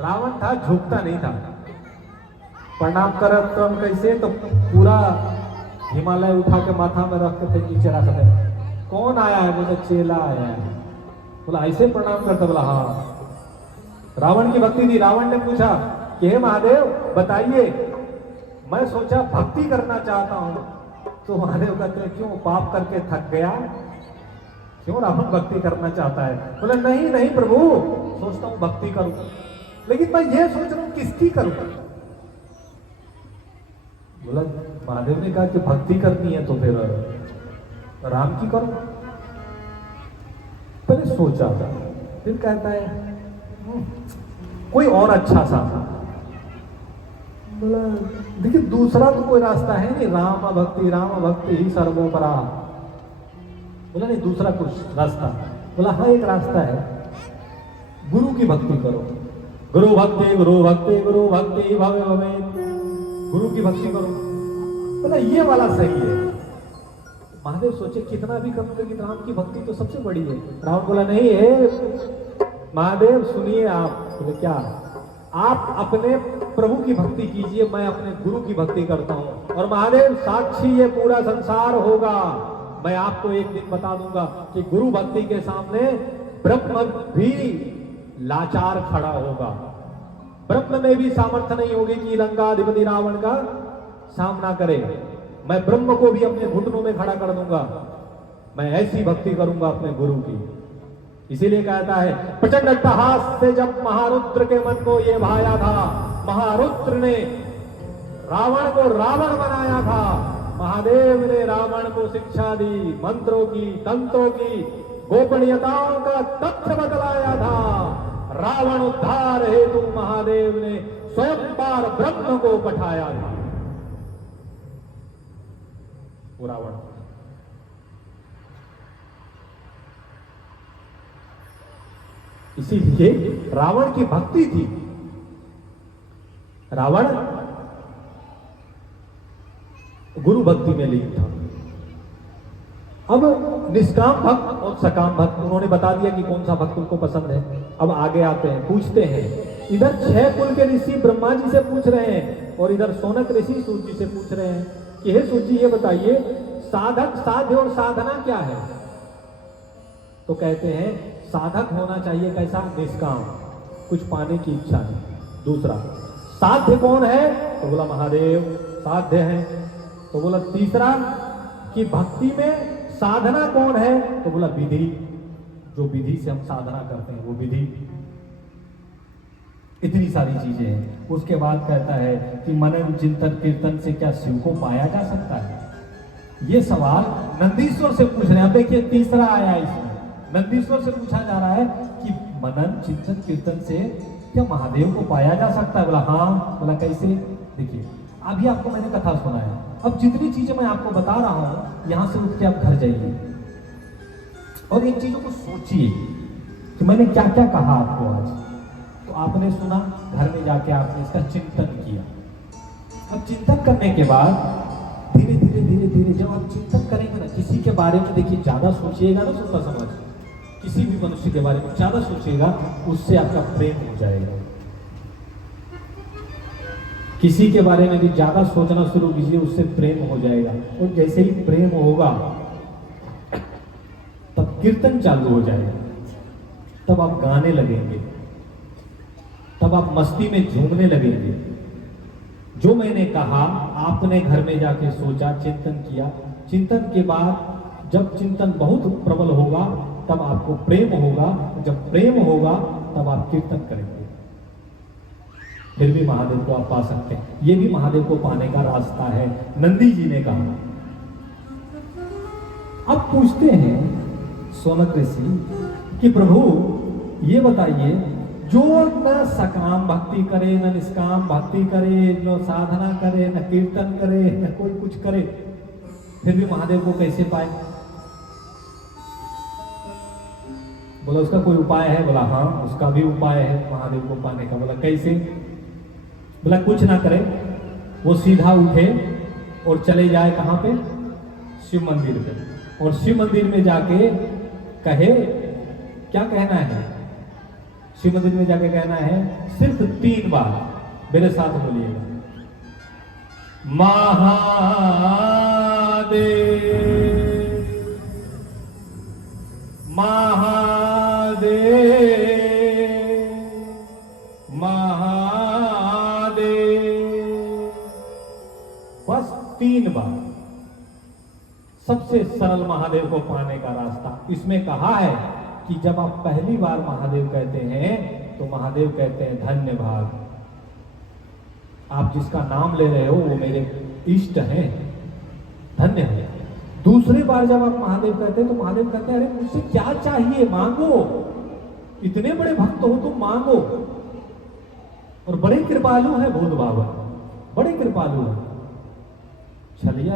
रावण था, झुकता नहीं था। प्रणाम करत तो हम कैसे, तो पूरा हिमालय उठा के माथा में रख के फिर नीचे रख दे। कौन आया है? बोले चेला आया है। बोला ऐसे प्रणाम करता? बोला हाँ। रावण की भक्ति थी। रावण ने पूछा कि हे महादेव बताइए, मैं सोचा भक्ति करना चाहता हूं। तो महादेव कहते हैं क्यों, पाप करके थक गया? क्यों रावण भक्ति करना चाहता है? बोला नहीं नहीं प्रभु, सोचता हूं भक्ति करूं, लेकिन मैं ये सोच रहा हूं किसकी करूं। बोला महादेव ने कहा कि भक्ति करनी है तो फिर राम की करो। पहले सोचा था, फिर कहता है कोई और अच्छा सा। बोला देखिए दूसरा तो कोई रास्ता है नहीं, राम भक्ति ही सर्वोपरा। बोला नहीं दूसरा कुछ रास्ता? बोला हाँ एक रास्ता है, गुरु की भक्ति करो। गुरु भक्ति गुरु भक्ति गुरु भक्ति भवे भवे, गुरु की भक्ति करो। बोला ये वाला सही है। महादेव सोचे कितना भी कम लेकिन राम की भक्ति तो सबसे बड़ी है। रावण बोला नहीं है महादेव सुनिए आप। बोले क्या? आप अपने प्रभु की भक्ति कीजिए, मैं अपने गुरु की भक्ति करता हूं। और महादेव साक्षी ये पूरा संसार होगा, मैं आपको एक दिन बता दूंगा कि गुरु भक्ति के सामने ब्रह्म भी लाचार खड़ा होगा। ब्रह्म में भी सामर्थ्य नहीं होगी कि लंकाधिपति रावण का सामना करे। मैं ब्रह्म को भी अपने घुटनों में खड़ा कर दूंगा। मैं ऐसी भक्ति करूंगा अपने गुरु की। इसीलिए कहता है प्रचंड अट्टहास से जब महारुद्र के मन को यह भाया था, महारुद्र ने रावण को रावण बनाया था। महादेव ने रावण को शिक्षा दी, मंत्रों की, तंत्रों की, गोपनीयताओं का तथ्य बतलाया था। रावण उद्धार हेतु महादेव ने स्वयं पार ब्रह्म को पठाया था। वो रावण इसीलिए रावण की भक्ति थी। रावण गुरु भक्ति में लीन था। अब निष्काम भक्त और सकाम भक्त उन्होंने बता दिया कि कौन सा भक्त उनको पसंद है। अब आगे आते हैं, पूछते हैं। इधर 6 कुल के ऋषि ब्रह्मा जी से पूछ रहे हैं और इधर शौनक ऋषि सूर्य जी से पूछ रहे हैं कि हे सूर्य जी ये बताइए साधक, साध्य और साधना क्या है? तो कहते हैं साधक होना चाहिए कैसा? निष्काम, कुछ पाने की इच्छा नहीं। दूसरा साध्य कौन है? तो बोला महादेव साध्य है। तो बोला तीसरा कि भक्ति में साधना कौन है? तो बोला विधि, जो विधि से हम साधना करते हैं वो विधि। इतनी सारी चीजें हैं। उसके बाद कहता है कि मनन चिंतन कीर्तन से क्या शिव को पाया जा सकता है? ये सवाल नंदीश्वर से पूछ रहे हैं। अब देखिए तीसरा आया इसमें, नंदीश्वर से पूछा जा रहा है कि मनन चिंतन कीर्तन से क्या महादेव को पाया जा सकता है? बोला हाँ। बोला कैसे? देखिए अभी आपको मैंने कथा सुनाया, अब जितनी चीजें मैं आपको बता रहा हूं यहां से उठ के आप घर जाइए और इन चीजों को सोचिए कि मैंने क्या क्या कहा आपको आज। तो आपने सुना, घर में जाके आपने इसका चिंतन किया। अब चिंतन करने के बाद धीरे धीरे धीरे धीरे जब आप चिंतन करेंगे ना, किसी के बारे में देखिए ज्यादा सोचिएगा ना, सुनता समझ, किसी भी मनुष्य के बारे में ज्यादा सोचिएगा उससे आपका प्रेम हो जाएगा। किसी के बारे में भी ज्यादा सोचना शुरू कीजिए, उससे प्रेम हो जाएगा। और जैसे ही प्रेम होगा तब कीर्तन चालू हो जाएगा, तब आप गाने लगेंगे, तब आप मस्ती में झूमने लगेंगे। जो मैंने कहा आपने घर में जाके सोचा, चिंतन किया। चिंतन के बाद जब चिंतन बहुत प्रबल होगा तब आपको प्रेम होगा, जब प्रेम होगा तब आप कीर्तन करेंगे, फिर भी महादेव को आप पा सकते हैं। ये भी महादेव को पाने का रास्ता है, नंदी जी ने कहा। अब पूछते हैं शौनक ऋषि कि प्रभु ये बताइए, जो न सकाम भक्ति करे, न निष्काम भक्ति करे, न साधना करे, न कीर्तन करे, न कोई कुछ करे, फिर भी महादेव को कैसे पाए? बोला उसका कोई उपाय है? बोला हाँ उसका भी उपाय है महादेव को पाने का। बोला कैसे? बोला कुछ ना करे, वो सीधा उठे और चले जाए कहां पे? शिव मंदिर पे। और शिव मंदिर में जाके कहे, क्या कहना है? शिव मंदिर में जाके कहना है सिर्फ 3 बार, मेरे साथ बोलिएगा, महादेव महादेव महादेव, बस 3 बार। सबसे सरल महादेव को पाने का रास्ता। इसमें कहा है कि जब आप पहली बार महादेव कहते हैं तो महादेव कहते हैं धन्य भाग, आप जिसका नाम ले रहे हो वो मेरे इष्ट हैं, धन्य है। दूसरी बार जब आप महादेव कहते हैं तो महादेव कहते हैं अरे मुझसे क्या चाहिए, मांगो, इतने बड़े भक्त हो तुम, मांगो। और बड़े कृपालु है भोले बाबा, बड़े कृपालु है। छलिया